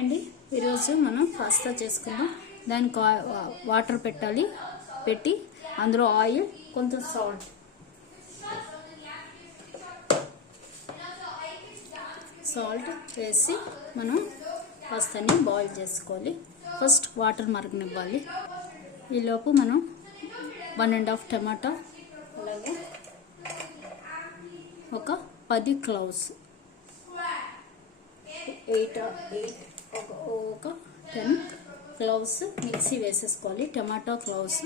హాయ్ అండి, ఈరోజు మనం పాస్తా చేసుకుందాం. దానికి వాటర్ పెట్టాలి. పెట్టి అందులో ఆయిల్, కొంచెం సాల్ట్ వేసి మనం పాస్తాని బాయిల్ చేసుకోవాలి. ఫస్ట్ వాటర్ మరగనివ్వాలి. ఈలోపు మనం 1.5 టమాటా, అలాగే ఒక 10 క్లవ్స్, 10 క్లవ్స్ మిక్సీ వేసేసుకోవాలి. టమాటా క్లవ్స్.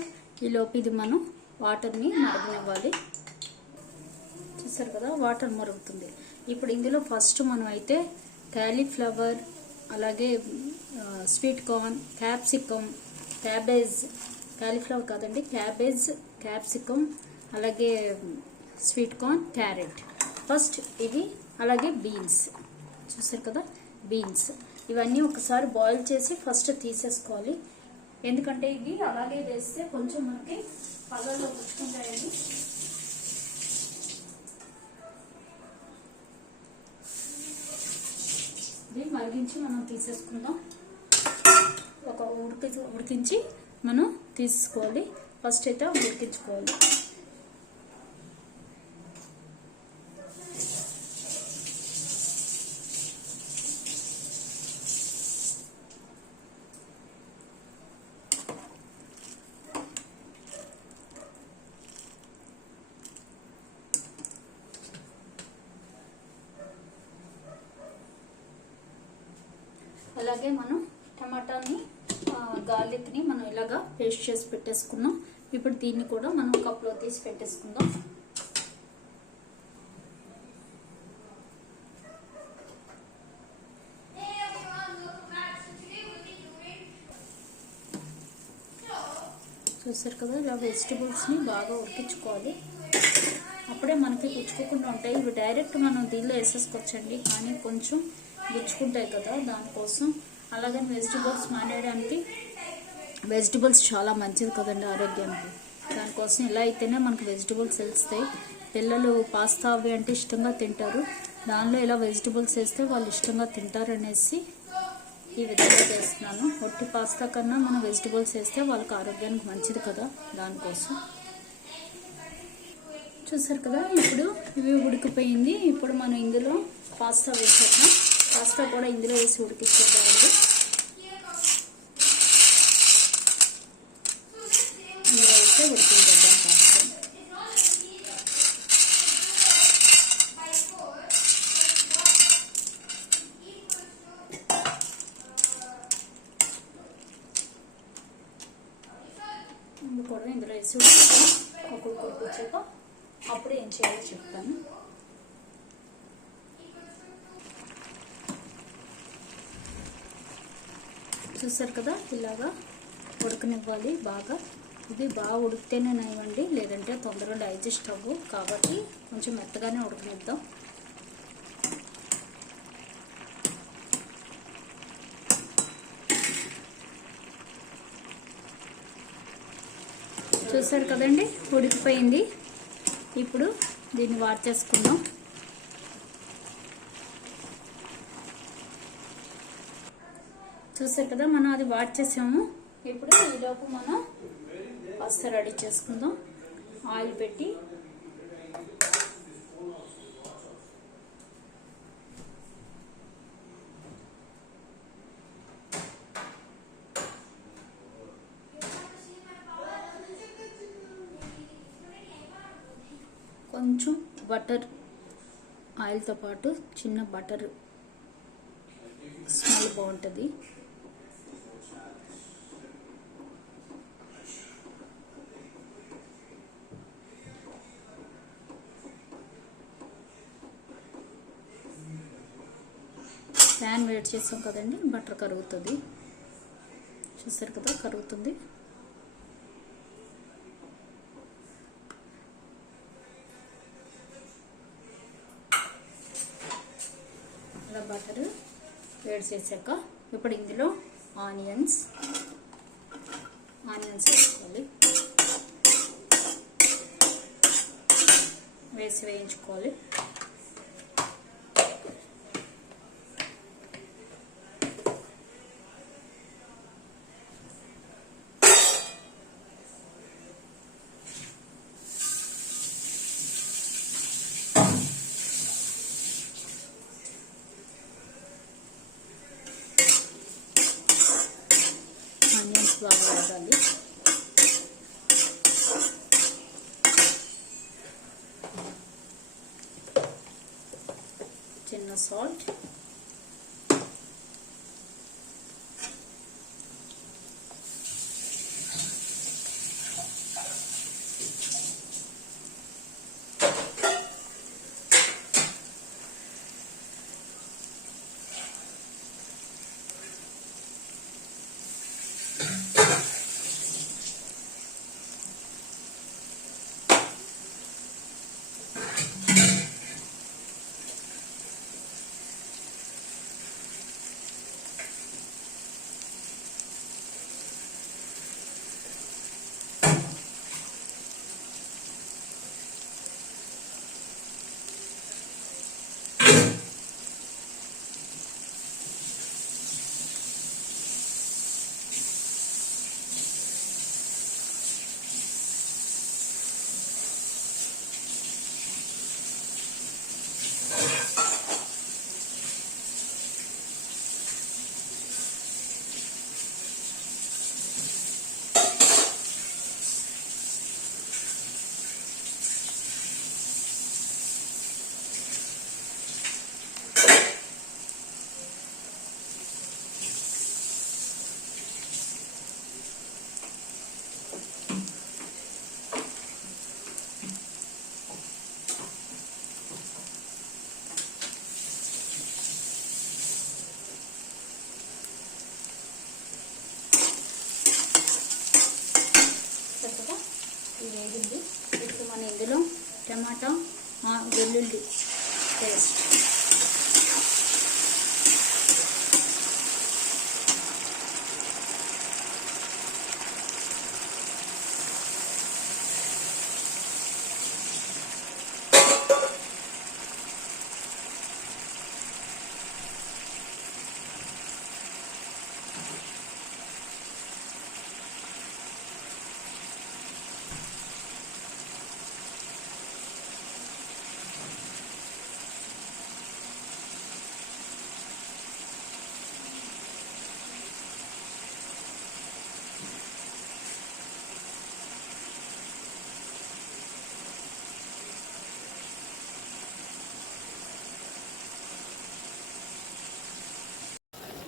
ఈలోపు ఇది మనం వాటర్ని మరగనివ్వాలి. చూసారు కదా, వాటర్ మరుగుతుంది. ఇప్పుడు ఇందులో ఫస్ట్ మనం అయితే కాలీఫ్లవర్, అలాగే sweet corn, capsicum, cabbage, cauliflower కాదండి, క్యాబేజ్, క్యాప్సికమ్, అలాగే స్వీట్ కార్న్, క్యారెట్ ఫస్ట్ ఇవి, అలాగే బీన్స్. చూసారు కదా, బీన్స్. ఇవన్నీ ఒకసారి బాయిల్ చేసి ఫస్ట్ తీసేసుకోవాలి. ఎందుకంటే ఇవి అలాగే వేస్తే కొంచెం మనకి పగల్లో పుచ్చుకుంటాయండి. ఇది మరిగించి మనం తీసేసుకుందాం. ఒక ఉడికించి మనం తీసుకోవాలి. ఫస్ట్ అయితే ఉడికించుకోవాలి. అలాగే మనం టమాటాని, గార్లిక్ని మనం ఇలాగా పేస్ట్ చేసి పెట్టేసుకున్నాం. ఇప్పుడు దీన్ని కూడా మనం కప్లో తీసి పెట్టేసుకుందాం. చూసారు కదా, ఇలా వెజిటబుల్స్ని బాగా ఉడికించుకోవాలి. అప్పుడే మనకి పుచ్చుకోకుండా ఉంటాయి. ఇవి డైరెక్ట్ మనం దీనిలో వేసేసుకోవచ్చండి, కానీ కొంచెం గుచ్చుకుంటాయి కదా, దానికోసం. అలాగే వెజిటబుల్స్ మానేయడానికి, వెజిటబుల్స్ చాలా మంచిది కదండి ఆరోగ్యానికి. దానికోసం ఇలా అయితేనే మనకు వెజిటబుల్స్ తెలుస్తాయి. పిల్లలు పాస్తా అవి అంటే ఇష్టంగా తింటారు. దానిలో ఇలా వెజిటబుల్స్ వేస్తే వాళ్ళు ఇష్టంగా తింటారనేసి ఈ విధంగా చేస్తున్నాను. ఒట్టి పాస్తా కన్నా మనం వెజిటబుల్స్ వేస్తే వాళ్ళకి ఆరోగ్యానికి మంచిది కదా, దానికోసం. చూసారు కదా, ఇప్పుడు ఇవి ఉడికిపోయింది. ఇప్పుడు మనం ఇందులో పాస్తా వేసేద్దాం. పాస్తా కూడా ఇందులో వేసి ఉడికించేద్దామండి. ఇందులో వేస్తే ఉడికించేద్దాం పాస్తా. ఇది కూడా ఇందులో వేసి ఉడికిద్దాం. ఉడికించాక అప్పుడు ఏం చేయాలో చెప్తాను. చూసారు కదా, ఇలాగా ఉడకనివ్వాలి బాగా. ఇది బాగా ఉడికితేనే నయ్యండి, లేదంటే తొందరగా డైజెస్ట్ అవ్వు. కాబట్టి కొంచెం మెత్తగానే ఉడకనిద్దాం. చూసారు కదండి, ఉడికిపోయింది. ఇప్పుడు దీన్ని వార్చేసుకుందాం. చూసారు కదా, మనం అది వార్చేసాము. ఇప్పుడు ఈలోపు మనం పాస్తా రెడీ చేసుకుందాం. ఆయిల్ పెట్టి కొంచెం బటర్, ఆయిల్తో పాటు చిన్న బటర్ స్మెల్ బాగుంటుంది. ప్యాన్ వేడి చేసాం కదండి, బటర్ కరుగుతుంది. చూసారు కదా, కరుగుతుంది. అలా బటర్ వేడి చేసాక ఇప్పుడు ఇందులో ఆనియన్స్ వేసుకోవాలి. వేసి వేయించుకోవాలి. సాల్ట్, చక్కగా ఇది వేగింది. ఇప్పుడు మన ఇందులో టమాటా వెల్లుల్లి పేస్ట్,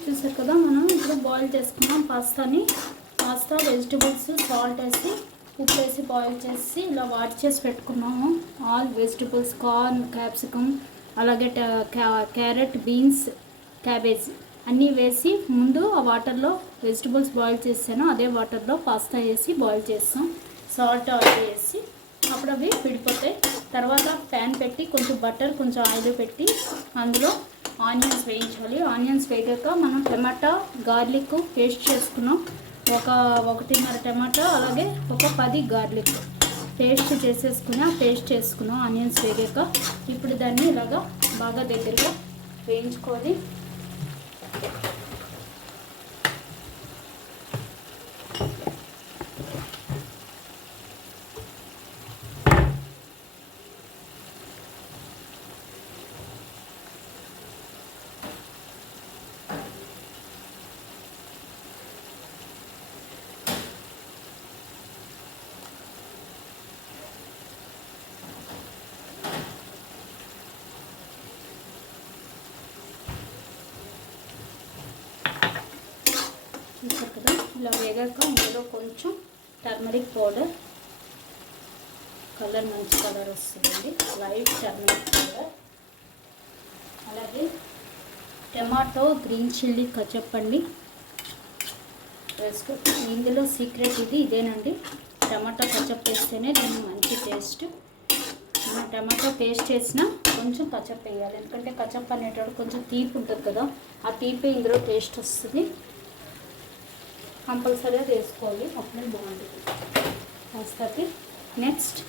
చూసారు కదా. మనం ఇప్పుడు బాయిల్ చేసుకున్నాం పాస్తా వెజిటబుల్స్ సాల్ట్ వేసి ఉప్పు వేసి బాయిల్ చేసి ఇలా వాష్ చేసి పెట్టుకున్నాము. ఆల్ వెజిటబుల్స్ కార్న్, క్యాప్సికమ్, అలాగే క్యారెట్, బీన్స్, క్యాబేజ్ అన్నీ వేసి ముందు ఆ వాటర్లో వెజిటబుల్స్ బాయిల్ చేసాను. అదే వాటర్లో పాస్తా వేసి బాయిల్ చేస్తాం. సాల్ట్ ఆయిల్ వేసి అప్పుడు అవి విడిపోతాయి. తర్వాత ప్యాన్ పెట్టి కొంచెం బటర్ కొంచెం ఆయిల్ పెట్టి అందులో ఆనియన్స్ వేయించాలి. ఆనియన్స్ వేగాక మనం టమాటా గార్లిక్ పేస్ట్ చేసుకున్నాం. 1.5 టమాటా అలాగే 10 గార్లిక్ పేస్ట్ చేసేసుకుని ఆ పేస్ట్ వేసుకున్నాం ఆనియన్స్ వేగాక. ఇప్పుడు దాన్ని ఇలాగా బాగా దగ్గరగా వేయించుకొని చూసారు కదా. ఇలా వేగాక ఇందులో కొంచెం టర్మరిక్ పౌడర్, కలర్ మంచి కలర్ వస్తుందండి, లైట్ టర్మరిక్ పౌడర్, అలాగే టమాటో గ్రీన్ చిల్లీ కచప్ అండి వేసుకో. ఇందులో సీక్రెట్ ఇదేనండి, టమాటో కచప్ వేస్తేనే దీనికి మంచి టేస్ట్. మనం టమాటో పేస్ట్ వేసినా కొంచెం కచప్ వేయాలి, ఎందుకంటే కచప్ అనేటప్పుడు కొంచెం తీపి ఉంటుంది కదా, ఆ తీపి ఇందులో టేస్ట్ వస్తుంది. కంపల్సరీగా వేసుకోవాలి, అప్పుడే బాగుంటుంది పాస్తాకి. నెక్స్ట్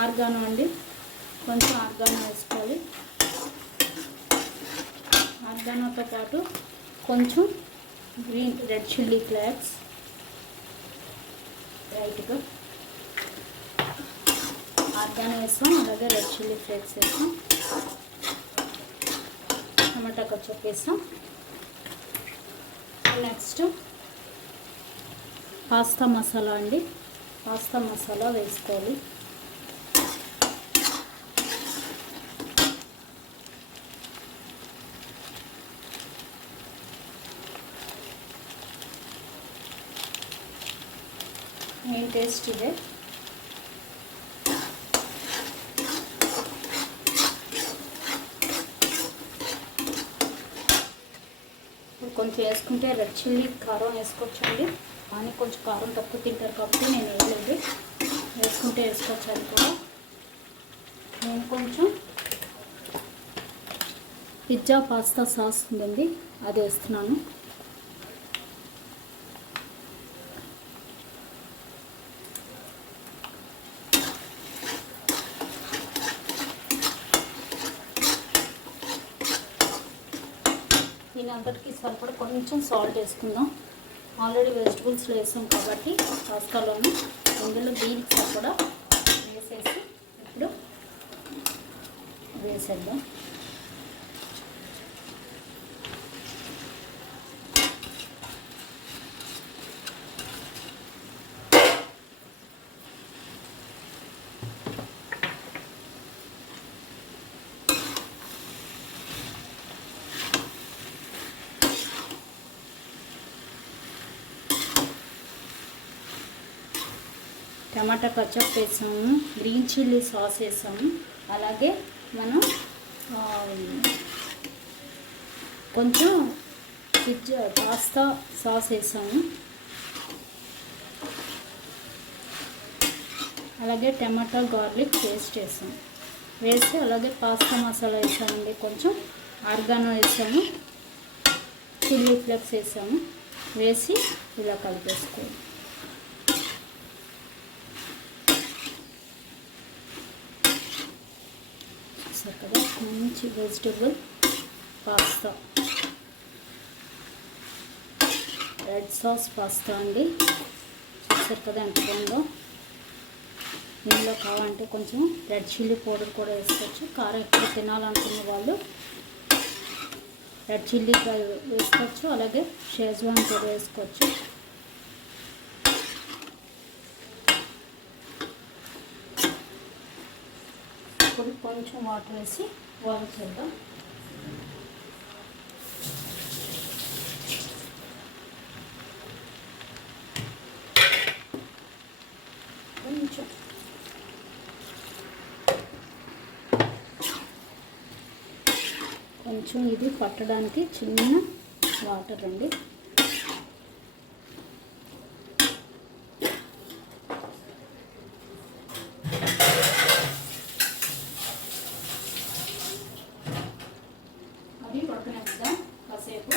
ఆర్గానో అండి, కొంచెం ఆర్గానో వేసుకోవాలి. ఆర్గానోతో పాటు కొంచెం రెడ్ చిల్లీ ఫ్లేక్స్ లైట్గా, ఆర్గానో వేసాం, అలాగే రెడ్ చిల్లీ ఫ్లేక్స్ వేసాం, టమాటా కచ్చప్ వేసాం. నెక్స్ట్ పాస్తా మసాలా అండి. పాస్తా మసాలా వేసుకోవాలి. మెయిన్ టేస్ట్ ఇదే. ఇప్పుడు కొంచెం వేసుకుంటే రెడ్ చిల్లీ కారం వేసుకోవచ్చండి. కానీ కొంచెం కారం తక్కువ తింటారు కాబట్టి నేను వేయలేదు. వేసుకుంటే వేసుకోవచ్చు. అది కూడా నేను కొంచెం పిజ్జా పాస్తా సాస్ ఉందండి, అది వేస్తున్నాను. దీని అంతటికి సరిపడా కొంచెం సాల్ట్ వేసుకుందాం. ఆల్రెడీ వెజిటబుల్స్లో వేసాం కాబట్టి పాస్తాలోని, ఇందులో దీనికి సరిపడా వేసేసి ఇప్పుడు వేసేద్దాం. టమాటా కచప్ వేసాము, గ్రీన్ చిల్లీ సాస్ వేసాము, అలాగే మనం కొంచెం పిజ్జా పాస్తా సాస్ వేసాము, అలాగే టమాటా గార్లిక్ పేస్ట్ వేసాము. వేసి అలాగే పాస్తా మసాలా వేసామండి, కొంచెం ఆర్గానో వేసాము, చిల్లీ ఫ్లేక్స్ వేసాము. వేసి ఇలా కలిపేసుకోవాలి. కదా మంచి vegetable pasta, red sauce pasta అండి. చూసారు కదా ఎంత బాగుందో. ఇందులో కావాలంటే కొంచెం రెడ్ చిల్లీ పౌడర్ కూడా వేసుకోవచ్చు. కారం ఎక్కువ తినాలనుకున్న వాళ్ళు రెడ్ చిల్లీ వేసుకోవచ్చు, అలాగే షేజ్వాన్ కూడా వేసుకోవచ్చు. ఇప్పుడు కొంచెం వాటర్ వేసి బాయిల్ చేద్దాం. కొంచెం ఇది పట్టడానికి చిన్న వాటర్ అండి. అది ఉడకనిద్దాం కాసేపు.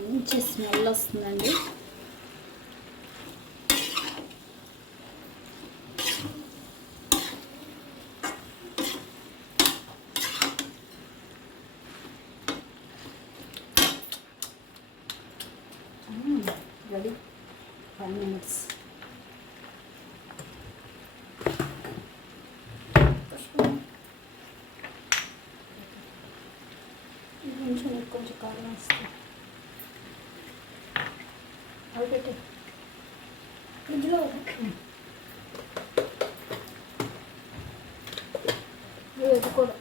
మంచి స్మెల్ వస్తుందండి. రెడీ 5 minutes. కొంచెం అవి పెట్టే ఫ్రిడ్జ్లో వేసుకోవడం.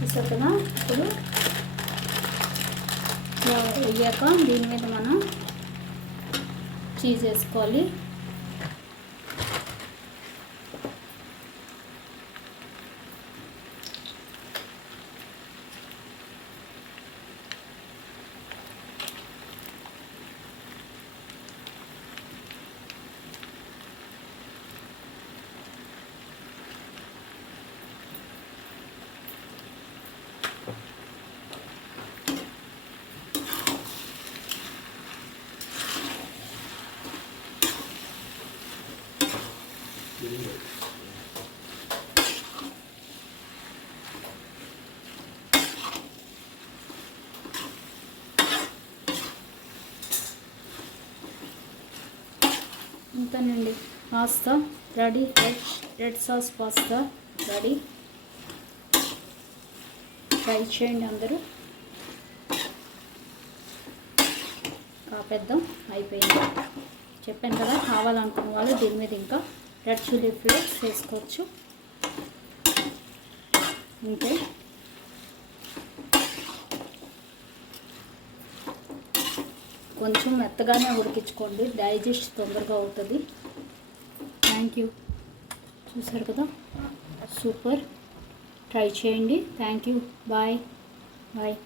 చూసారా ఇప్పుడు వేయాక దీని మీద మనం చీజ్ వేసుకోవాలి. ఇంతేనండి, pasta ready. Red sauce pasta ready. Try చేయండి అందరూ. కాపేద్దాం, అయిపోయింది. చెప్పాను కదా, కావాలనుకున్న వాళ్ళు దీని మీద ఇంకా రెడ్ చిల్లీ ఫ్లేక్స్ వేసుకోవచ్చు. అంతే. కొంచెం మెత్తగానే ఉడికించుకోండి, డైజెస్ట్ తొందరగా అవుతుంది. Thank you. చూసారు కదా, సూపర్. ట్రై చేయండి. Thank you. Bye bye.